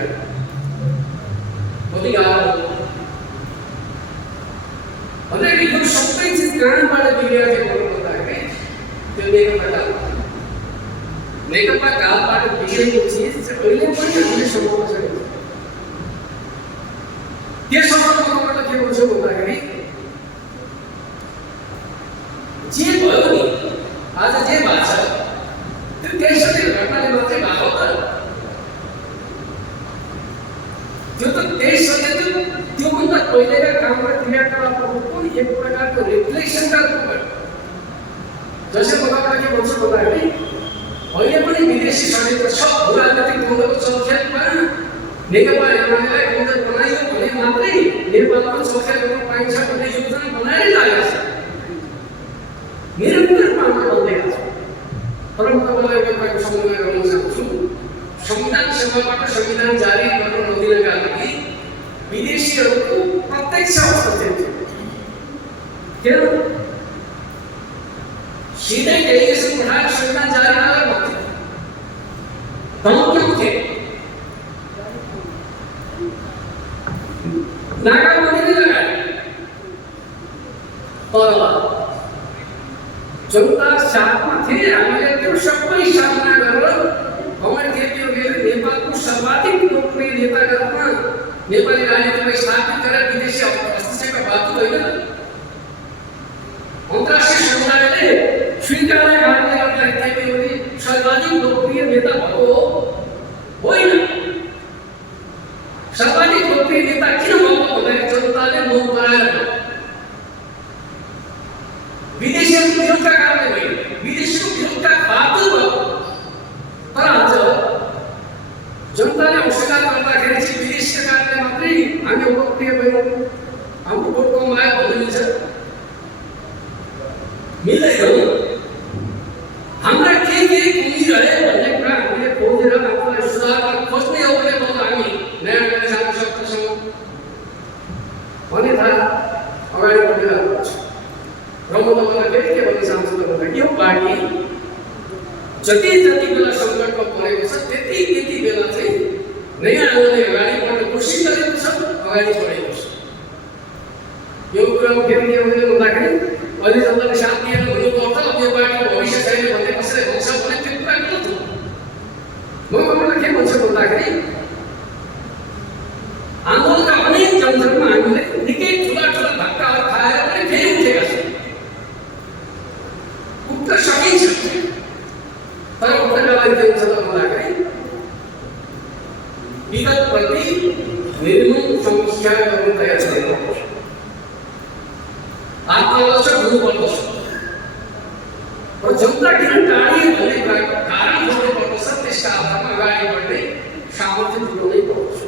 कति गाह्रो भन्दाखेरि यो सबै चिज कहाँबाट बिग्रिएर थियो भन्दाखेरि त्यो नेकपा कालबाट बिग्रेको चिज अहिले पनि हामीले समाउन सकेको त्यस सम्बन्धमा के भन्छ भन्दाखेरि जे भयो नि आज जे भएको छ त्यो त्यसरी घटनाले मात्रै भएको त त्यो त त्यसरी त्योभन्दा पहिलेका काम र क्रियाकलापहरू पनि एक प्रकारको रिफ्लेक्सनका रूपमा जसले बताउँदा के भन्छ भन्दाखेरि अहिले पनि विदेशी सैनिक छ राजनीतिक द्वन्द्वको चलखेलमा नेकपा एमालेलाई केन्द्र बनाइयो भने मात्रै नेपालमा चलखेल गर्न पाइन्छ भन्ने योजना बनाएरै लागेको छ निरन्तर रूपमा बन्दैछ तर म तपाईँलाई एउटा सम्झना गर्न चाहन्छु संविधान सभाबाट संविधान जारी गर्न नदिनका लागि विदेशीहरूको प्रत्यक्ष हस्तक्षेप थियो किन सीधै डेलिगेसन पठाएर संविधान जारी गर्न भन्थे धमकी थे नाकाबन्दी लगाए तर जनता साथमा थिए हामीले त्यो सबै सामना गरेर कमल केपीओले नेपालको सर्वाधिक लोकप्रिय नेताका रूपमा नेपाली राजनीतिमा स्थापित गरेर विदेशी हस्तक्षेपका बाटो होइन अन्तर्राष्ट्रिय समुदायले स्वीकार गर्ने गर्दा केपीओले सर्वाधिक लोकप्रिय नेता भएको होइन सर्वाधिक लोकप्रिय नेता किन भएको भन्दाखेरि जनताले मन पराएर विदेशीहरूको विरोधका कारणले होइन विदेशीको विरोधका बाटो भयो तर आज जनताले अस्वीकार गर्दाखेरि चाहिँ विदेशीका कारणले मात्रै हामी लोकप्रिय भयौँ हाम्रो भोट कम आयो भन्ने मिल्छ मिल्दैन हाम्रा जति बेला सङ्कटमा परेको छ त्यति बेला चाहिँ नयाँ आउने अगाडि बढ्न कोसिस गरेको छ, अगाडि बढेको छ। यो कुरामा फेरि के हुँदैन भन्दाखेरि अहिले जनताले साथ दिएर हुनुको अर्थ अब यो पार्टीको भविष्य छैन भन्ने कसैले भन्छ भने त्यो कुरा गलत हो। म तपाईँलाई के भन्छु भन्दाखेरि आन्दोलनका अनेक चरणहरूमा हामीले निकै ठुला धक्काहरू खाएर पनि फेरि उठेका छौँ। उठ्न सकिन्छ, तर उठ्नका लागि के हुन्छ भन्दाखेरि विगतप्रति निर्मूल समस्या गर्नु तयार गर्नुपर्छ, आत्मविश्वास हुनुपर्दछ र जनता किन टाढिए भन्ने कारण खोज्नुपर्दछ। त्यसका आधारमा अगाडि बढ्ने सामर्थ्य जुटाउनै पर्दछ।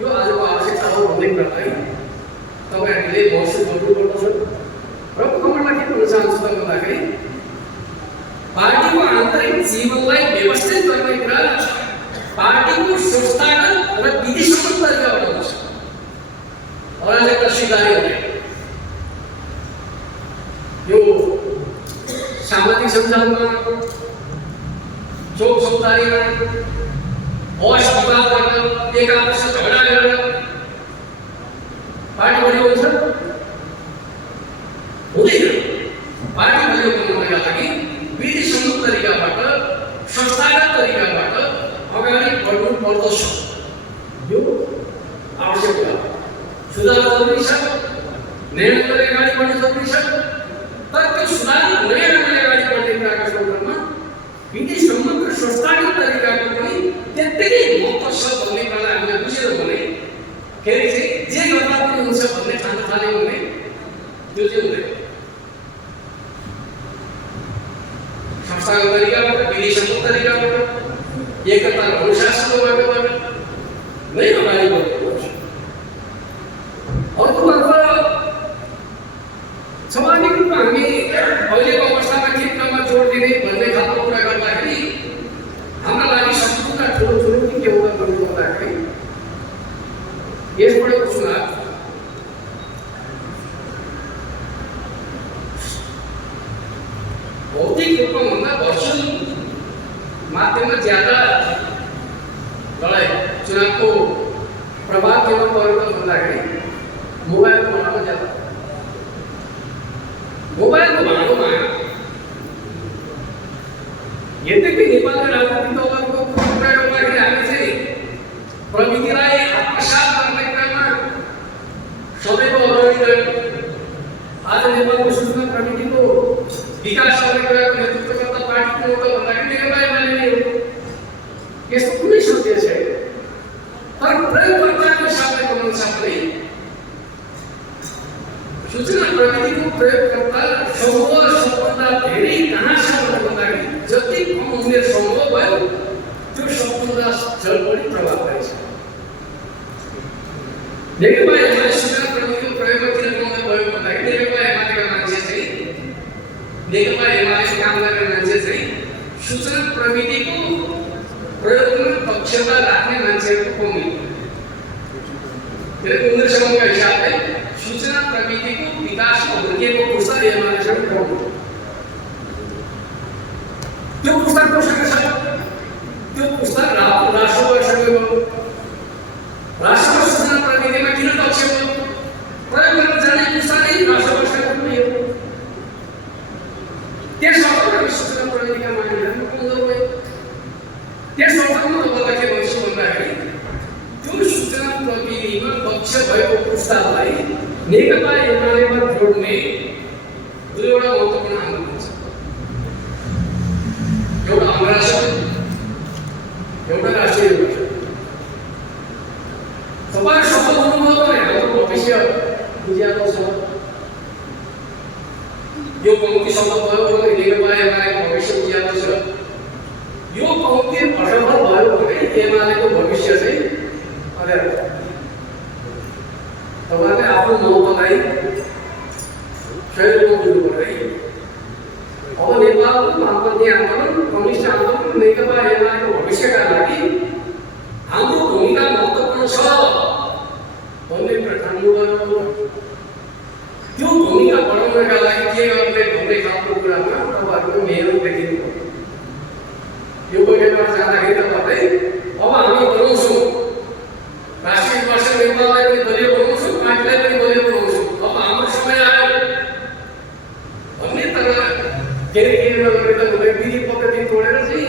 यो आजको आवश्यकता हो भन्ने कुरालाई तपाईँहरूले महसुस गर्नुपर्दछ। र तपाईँलाई के भन्न चाहन्छु त भन्दाखेरि पार्टीको आन्तरिक जीवनलाई व्यवस्थित गर्ने कुरा पार्टीको संस्थागत र विधिसम्मत तरिकाबाट हुन्छ। अराजकता स्वीकार्य हुने यो सामाजिक सञ्जालमा चोक चौतारीमा बहस विवाद गरेर एक आपसमा झगडा गरेर पार्टी बलियो हुन्छ हुँदैन। पार्टी बलियो बनाउनका लागि विधिसम्मत तरिकाबाट संस्थागत तरिकाबाट अगाडि बढ्नु पर्दछ। यो आवश्यक कुरा हो। सुधार जरुरी छ, नयाँ ढङ्गले अगाडि बढ्नु जरुरी छ। तर त्यो सुधार नयाँ ढङ्गले अगाडि बढ्ने कुराका सन्दर्भमा विधिसम्मत र संस्थागत तरिकाको पनि त्यत्तिकै महत्त्व छ भन्ने कुरालाई हामीले बुझ्यौँ भने फेरि चाहिँ जे गर्दा पनि हुन्छ भन्ने ठान्न थाल्यौँ भने त्यो चाहिँ हुँदैन। संस्थागत तरिकाबाट, विधिसम्मत तरिकाबाट, एकता र अनुशासनको मार्गबाट नै अगाडि बढ्नुपर्छ। अर्कोतर्फ स्वाभाविक रूपमा हामी अहिलेको अवस्थामा के कुरामा जोड दिने भन्ने खालको कुरा गर्दाखेरि हाम्रा लागि सबभन्दा ठुलो चुनौती के हो भन्दाखेरि यसपटकको चुनाव भौतिक रूपमा भन्दा भर्चुअल माध्यममा ज्यादा लडाइँ चुनावको प्रभाव केमा परेको भन्दाखेरि मोबाइलको भाँडोमा ज्यादा। मोबाइलको भाँडोमा यद्यपि नेपालका राजनीतिक दलहरूको कुरा गर्दाखेरि हामी चाहिँ प्रविधिलाई आत्मसात गर्ने क्रममा सदैव अगाडि गयौँ। आज नेपालको सूचना प्रविधिको विकास गर्ने कुराको नेतृत्व गर्दा पार्टीको हो त भन्दाखेरि नेकपा एमाले नै हो। यस्तो कुनै सत्य छैन। तर प्रयोगकर्ताको हिसाबले बनाउन सक्ने सूचना प्रविधिको प्रयोगकर्ता समूह सबभन्दा धेरै कहाँ छ भन्दाखेरि जति कम उमेर समूह भयो त्यो सबभन्दा जल्दी प्रभावकारी छ। नेकपा एमाले सूचना प्रविधिको प्रयोगमा किन कम भयो भन्दाखेरि नेकपा एमालेका मान्छे चाहिँ नेकपा एमाले काम गर्ने मान्छे चाहिँ सूचना प्रविधिको प्रयोगमा पक्षमा राख्ने मान्छेहरूको कमी हो। उमेर समूहका हिसाबले सूचना प्रविधिको विकासमा हुर्किएको पुस्ता एमालेसँग कम हो। त्यो पुस्ता कोसँग छ? त्यो पुस्ता राष्ट्रसँग हो। राष्ट्रमा सूचना प्रविधिमा किन दक्ष हो? प्रयोग गर्न जाने पुस्ता नै राष्ट्रसँग पनि हो। त्यस अर्थमा सूचना प्रविधिका मानिसहरू कमजोर भयो। त्यस अर्थमा तपाईँलाई के भन्छु भन्दाखेरि त्यो सूचना प्रविधिमा दक्ष भएको पुस्तालाई नेकपा एमालेमा जोड्ने दुईवटा महत्त्वपूर्ण आन्दोलन छ। एउटा अङ्ग्रेजी, एउटा राष्ट्रिय। तपाईँ सफल हुनुभयो भने हाम्रो भविष्य उज्यालो छ। यो पंक्ति सफल भयो भने नेकपा एमालेको भविष्य उज्यालो छ। यो पंक्ति असफल भयो भने एमालेको भविष्य चाहिँ अँध्यारो छ। तपाईँले आफ्नो महत्त्वलाई सही रूपमा बुझ्नुपर्छ। अब नेपालको वामपन्थी आन्दोलन, कम्युनिस्ट आन्दोलन, नेकपा एमालेको भविष्यका लागि हाम्रो भूमिका महत्त्वपूर्ण छ भन्ने कुरा ठान्नुभयो। त्यो भूमिका बढाउनका लागि के गर्ने भन्ने खालको कुरामा तपाईँहरूको मेहनत देखिनु पर्यो। यो जाँदाखेरि तपाईँ अब हामी बनाउँछौँ राष्ट्रिय विकास नेपाललाई पनि बलियो बनाउँछौँ, पार्टीलाई पनि बलियो बनाउँछौँ। अब हाम्रो समय आयो भन्ने तर के नगरेर उसले विधि पद्धति तोडेर चाहिँ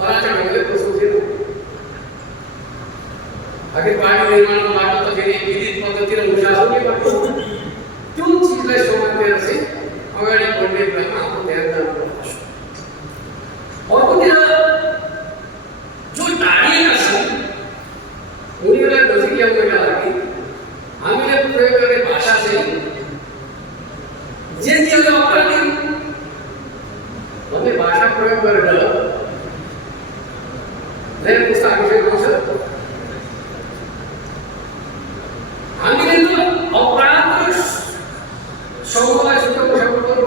अराजक ढङ्गले सोचेन। आखिर पार्टी निर्माणको बाटो त फेरि विधि पद्धति र ऊर्जा हो के बाटो, त्यो चिजलाई समातेर चाहिँ अगाडि बढ्ने कुरामा आफ्नो ध्यान जानुपर्छ। अर्कोतिर जो टाढिएका छन् उनीहरूलाई नजिक ल्याउनका लागि हामीले प्रयोग गर्ने भाषा चाहिँ जेन्जीहरूले अपराधी भन्ने भाषा प्रयोग गरेर नयाँ पुस्ता हामीले आउँछ। हामीले त अपराध र समूहलाई छुट्याउन सक्नुपर्यो।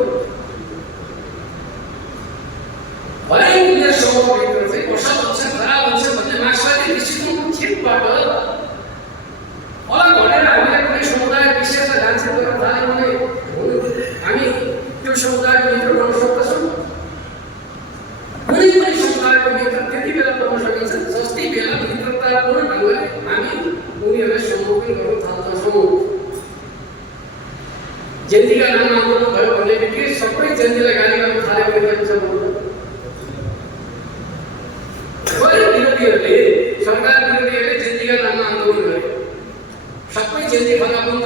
भरे उनीहरू समूहभित्र चाहिँ वर्षा हुन्छ खराब हुन्छ भन्ने मार्क्सवादी दृष्टिकोणको छिपबाट अलग भएर हामीले कुनै समुदाय विशेषलाई लान्छौँ गर्न थाल्यौँ भने हामी त्यो समुदायको मित्र बन्न सक्दछौँ। कुनै पनि समुदायको मित्र त्यति बेला बन्न सकिन्छ जति बेला मित्रतापूर्ण ढङ्गले हामी उनीहरूलाई सम्बोधन गर्न थाल्दछौँ। जेन्जीका नाम आन्दोलन भयो भन्ने बित्तिकै सबै जेन्जीलाई गाली गर्न थाल्यो भने के हुन्छ? विरोधीहरूले सरकार विरोधीहरूले जेन्जीका नाममा आन्दोलन गरे। सबै जेन्जी खला बन्द।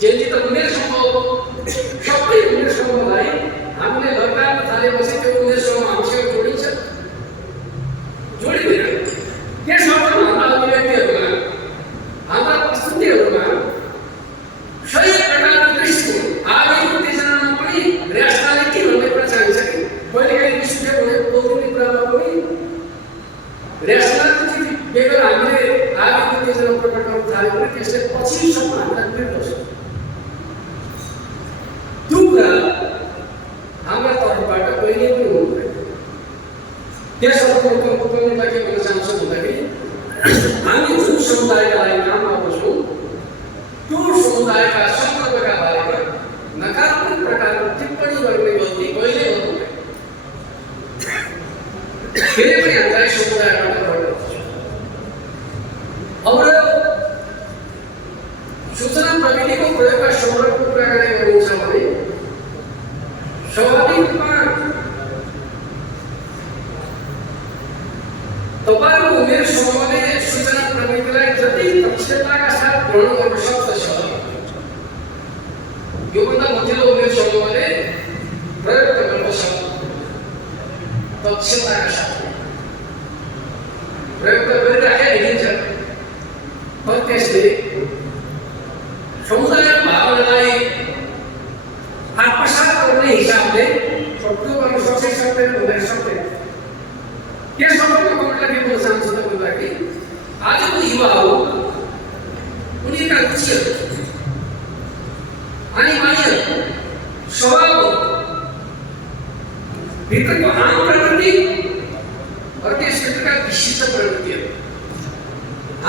जेन्जी त उमेर समूह हो। सबै उमेर समूहलाई हामीले लड्काउन थालेपछि त्यो उमेर समूह हामीसँग जोडिन्छ? जोडिँदैन। त्यसर्थ हाम्रा अभिव्यक्तिहरूमा हाम्रा प्रस्तुतिहरूमा सही प्रकारको दृष्टिकोण आवेग उत्तेजनामा पनि ऱ्यासनालिटी भन्ने कुरा चाहिन्छ कि कहिलेकाहीँ रिस उठ्यो भने बोल्ने कुरामा पनि ऱ्यासनालिटी बेगर हामीले आवेग उत्तेजना प्रकट गर्न थाल्यो भने त्यसले पछिसम्म हामीलाई बिर्छ। त्यो कुरा हाम्रा तर्फबाट कहिले पनि हुँदैन। त्यसर्थ मुख्यमन्त्रीलाई के भन्न चाहन्छु भन्दाखेरि हामी जुन समुदायका लागि काम गर्छौँ त्यो समुदायका सन्दर्भका बारेमा नकारात्मक प्रकारको टिप्पणी गर्ने गल्ती कहिले गर्नुहुँदैन। फेरि पनि हामीलाई समुदायबाट गर्नुपर्छ। अब सूचना प्रविधिको प्रयोगका संग्रहको कुरा गरिन्छ भने स्वाभाविक रूपमा तपाईँको उमेर समूहले सूचना प्रविधिलाई जति दक्षताका साथ ग्रहण गर्न सक्दछ योभन्दा मथिल्लो उमेर समूहले प्रयोग गर्न सक्छ। दक्षताका साथ प्रयोग त गरिराखेका देखिन्छ तर त्यसले समुदायको भावनालाई आत्मसात गर्ने हिसाबले सक्दो गर्न सक्छ सक्दैन हुँदैन सक्दैन। त्यसमा के भन्न चाहन्छु त भन्दाखेरि आजको युवाहरू उनीहरूका रुचिहरू अनि मानिसहरू स्वभाव भित्रको आम प्रवृत्ति र त्यसभित्रका विशिष्ट प्रवृत्तिहरू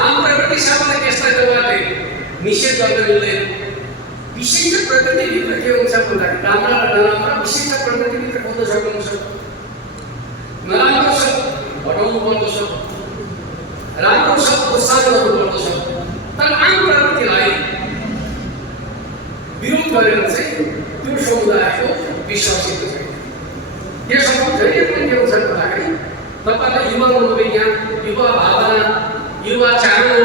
आम प्रवृत्ति सामान्य त्यसलाई तपाईँले निषेध गर्न मिल्दैन। विशिष्ट प्रवृत्तिभित्र के हुन्छ भन्दाखेरि राम्रा र नराम्रा विशिष्ट प्रवृत्तिभित्र कुद्न सक्नुहुन्छ। नराम्रो छ हटाउनु पर्दछ, राम्रो छ प्रोत्साहन गर्नु पर्दछ। तर आम प्रवृत्तिलाई विरोध गरेर चाहिँ त्यो समुदायको विश्वासित छैन। त्यसमा जहिले पनि के हुन्छ भन्दाखेरि तपाईँलाई युवा मनोविज्ञान, युवा भावना, युवा चाहना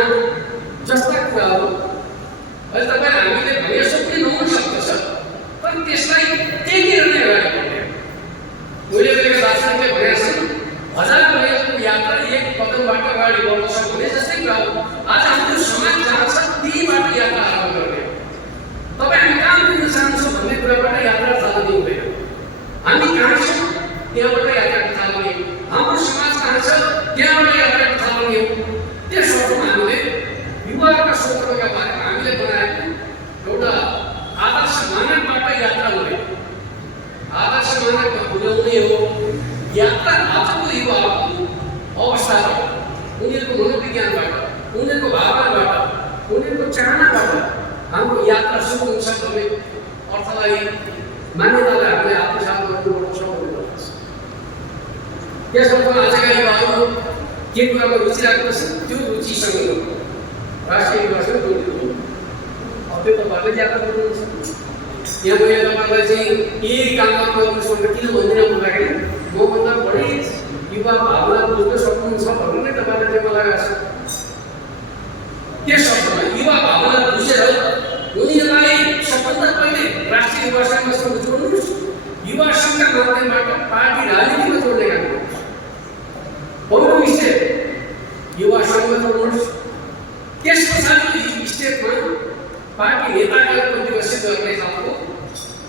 जस्ता कुराहरू अहिले तपाईँ हामीले भने जस्तो पनि नहुन सक्दछ तर त्यसलाई टेकेर नै अगाडि बढ्ने। उहिले बेलाका दार्शनिकले भनेका छन् 1000 माइलको यात्रा एक कदमबाट अगाडि बढ्न सक्ने जस्तै कुरा हो। आज हाम्रो समाज जहाँ छ त्यहीबाट यात्रा आरम्भ गर्ने। तपाईँ हामी कहाँ पुग्न चाहन्छौँ भन्ने कुराबाट यात्रा थाल्नु हुँदैन। हामी कहाँ छौँ त्यहाँबाट यात्रा थाल्ने, हाम्रो समाज कहाँ छ त्यहाँबाट यात्रा थाल्ने हो। त्यसर्थ हामीले युवाका सन्दर्भका बारेमा हामीले बनाएको एउटा आदर्श मानकबाट यात्रा हुने, आदर्श मानकमा पुर्याउने हो। यात्रा आजको युवाहरूको अवस्थाबाट, उनीहरूको मनोविज्ञानबाट, उनीहरूको भावनाबाट, उनीहरूको चाहनाबाट हाम्रो यात्रा सुरु हुन्छ भन्ने अर्थलाई मान्यतालाई हामीले आत्मसात गर्नुपर्छ भन्ने लाग्छ। त्यसबाट आजका युवाहरू के कुरामा रुचि राख्दछ त्यो रुचिसँग राष्ट्रिय युवासँग जोडिनु अब त्यो तपाईँहरूले ज्यादा गर्नुहुन्छ। यहाँ मैले तपाईँलाई चाहिँ यही काममा गर्नुहोस् भनेर किन भन्दिनँ भन्दाखेरि मभन्दा बढी युवा भावना बुझ्न सक्नुहुन्छ भनेर नै तपाईँले चाहिँ मलाई लाग्छ। त्यस अर्थमा युवा भावना बुझेर उनीहरूलाई सबभन्दा पहिले राष्ट्रिय युवा सङ्घसँग जोड्नुहोस्। युवा सङ्घका माध्यमबाट पार्टी राजनीतिमा जोड्ने काम गर्नुहोस्। पहिलो स्टेप युवा सङ्घमा जोड्नुहोस्। त्यस पछाडि स्टेपमा पार्टी नेताहरूलाई विकसित गर्ने खालको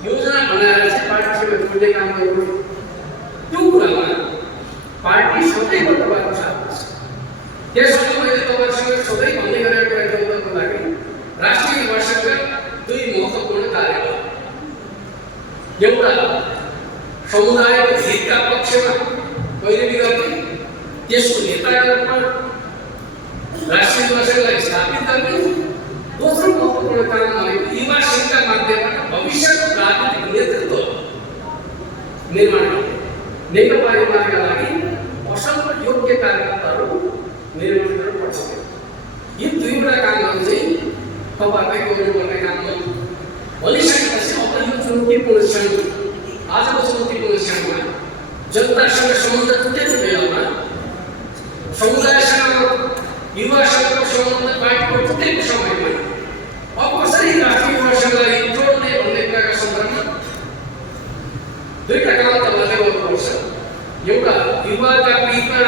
योजना बनाएर चाहिँ पार्टीसँग जोड्ने काम गर्नुहोस्। त्यो कुरामा पार्टी सधैँ तपाईँको साथ छ। त्यसबाट मैले तपाईँसँग सधैँ भन्दै गरेको कुरा जोड्नको लागि राष्ट्रिय युवा सङ्घका दुई महत्त्वपूर्ण कार्य हो। एउटा समुदायको हितका पक्षमा पैरवी गर्ने, त्यसको नेताका रूपमा राष्ट्रिय युवा सङ्घलाई स्थापित गर्ने। दोस्रो महत्त्वपूर्ण काम भनेको युवा सङ्घका माध्यमबाट भविष्यको राजनीतिक नेतृत्व निर्माण गर्ने, नेकपा एमालेका लागि असल र योग्य कार्यकर्ताहरू निर्माण गर्नुपर्छ। यी दुईवटा कामहरू चाहिँ तपाईँहरूले गर्नुपर्ने काम हो। भनिसकेपछि अब यो चुनौतीपूर्ण क्षण, आजको चुनौतीपूर्ण क्षणमा जनतासँग सम्बन्ध टुटेको बेलामा, समुदायसँग युवासँगको सम्बन्ध बाटो टुटेको समयमा अब कसरी राष्ट्रिय युवा सङ्घलाई जोड्ने भन्ने कुराका सन्दर्भमा दुईटा काम तपाईँले गर्नुपर्छ। एउटा युवाका बिचमा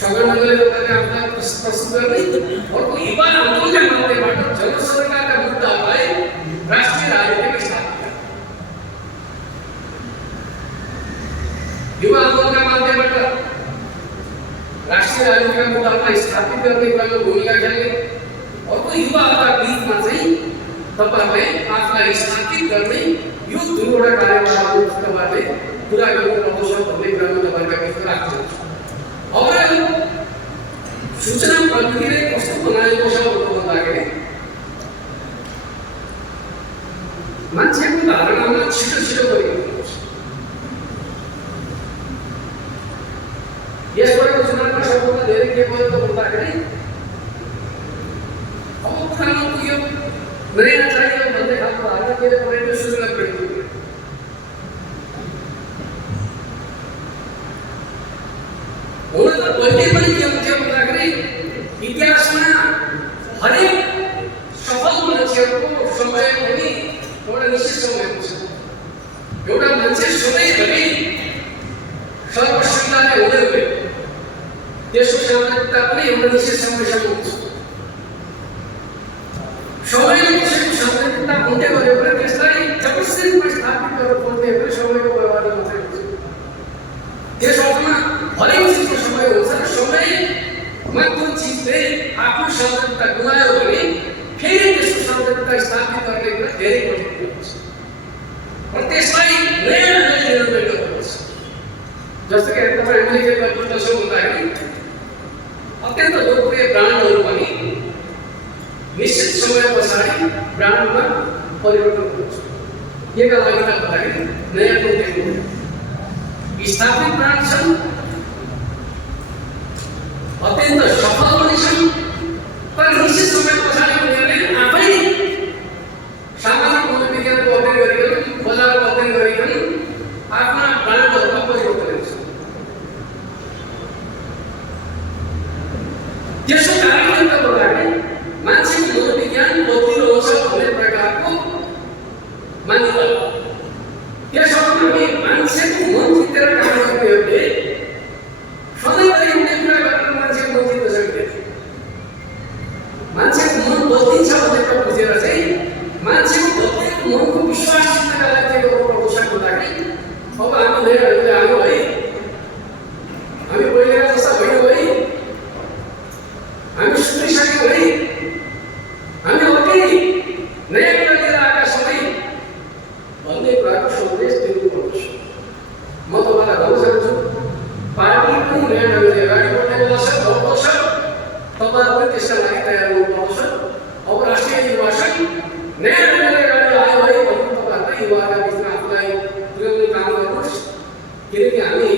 सगर्मले तपाईँले आफूलाई प्रस्तुत गर्ने, अर्को युवा आन्दोलनका माध्यमबाट जनसरकारका मुद्दाहरूलाई राष्ट्रिय राजनीतिमा स्थापित गर्ने। युवा आन्दोलनका माध्यमबाट राष्ट्रिय राजनीतिका मुद्दाहरूलाई स्थापित गर्ने कुरामा भूमिका खेल्ने, अर्को युवाहरूका बिचमा चाहिँ तपाईँहरूले आफूलाई स्थापित गर्ने यो दुईवटा कार्यक्रमहरू तपाईँहरूले पुरा गर्नुपर्छ भन्ने कुरामा तपाईँहरूका बिचमा राख्नुहुन्छ। अब सूचना प्रविधिले कस्तो बनाएको छ भन्दाखेरि मान्छेको धारणामा छिटो छिटो गरिनुपर्छ। यसबाट चुनावमा सबभन्दा धेरै के भयो त भन्दाखेरि अब पुरानो पुग्यो नयाँ चाहियो भन्ने खालको धारणा के बनाइयो सूचना प्रविधि। हुन त पहिले पनि के हुन्थ्यो भन्दाखेरि इतिहासमा हरेक सफल मान्छेहरूको समय पनि एउटा निश्चित समय हुन्छ। एउटा मान्छे सधैँभरि सर्वश्रेष्ठले हुँदै गयो, त्यसको सामाजिकता पनि एउटा निश्चित समयसम्म हुन्छ। समयले कसैको सामाजिकता हुँदै गयो भने त्यसलाई जबरजस्ती रूपमा स्थापित गरेर खोज्ने पनि समयको बर्बादी मात्रै हुन्छ। त्यस अर्थमा हरेक चिजको समय हुन्छ र समयमा त्यो चिजले आफ्नो सामाजिकता गुमायो भने फेरि त्यसको सामाजिकता स्थापित गर्ने कुरा धेरै कठिन हुन्छ र त्यसलाई नयाँ निर्णय गर्नुपर्छ। जस्तो कि तपाईँ हामीले के गर्नुपर्छ भन्दाखेरि अत्यन्त लोकप्रिय ब्रान्डहरू पनि निश्चित समय पछाडि ब्रान्डमा परिवर्तन हुन्छ। केका लागि त भन्दाखेरि नयाँ कन्टेन्ट स्थापित ब्रान्ड छन्, अत्यन्त सफल पनि छन्, तर निश्चित समय पछाडि उनीहरूले आफै सामाजिक मनोविज्ञानको अध्ययन गरिकन, बजारको अध्ययन गरिकन आफ्ना ब्रान्डहरूमा परिवर्तन गर्छ। त्यसको कारण के त भन्दाखेरि मान्छेको मनोविज्ञान बदलिरहन्छ भन्ने प्रकारको मान्यता हो। त्यसर्थ हामी मान्छेको मन जितेर काम गर्नेहरूले सधैँभरि एउटै कुरा गरेर मान्छेको मन जित्न सक्दैन। मान्छेको मन बदलिन्छ भन्ने कुरा बुझेर चाहिँ मान्छेको बदलेको मनको विश्वास जित्नका लागि के गर्नुपर्छ भन्दाखेरि अब हामी नयाँहरूले आयो है, हामी पहिलेका जस्ता भएनौँ है, हामी सुनिसक्यौँ है, हामी अर्कै नयाँ कुरा लिएर आएका छौँ भन्ने कुराको सन्देश दिनुपर्छ। म तपाईँलाई भन्न चाहन्छु पार्टी पनि नयाँ ढङ्गले अगाडि बढ्ने बेला छ, भएको छ, तपाईँहरू पनि त्यसका लागि तयार हुनुपर्छ। अब राष्ट्रिय युवा सङ्घ नयाँ ढङ्गले अगाडि आयो है भन्नु तपाईँहरूलाई युवाका बिचमा आफूलाई पुर्याउने काम गर्नुहोस्। किनकि हामी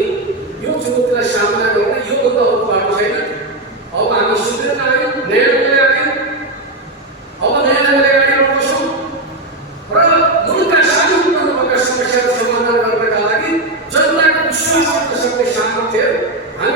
છે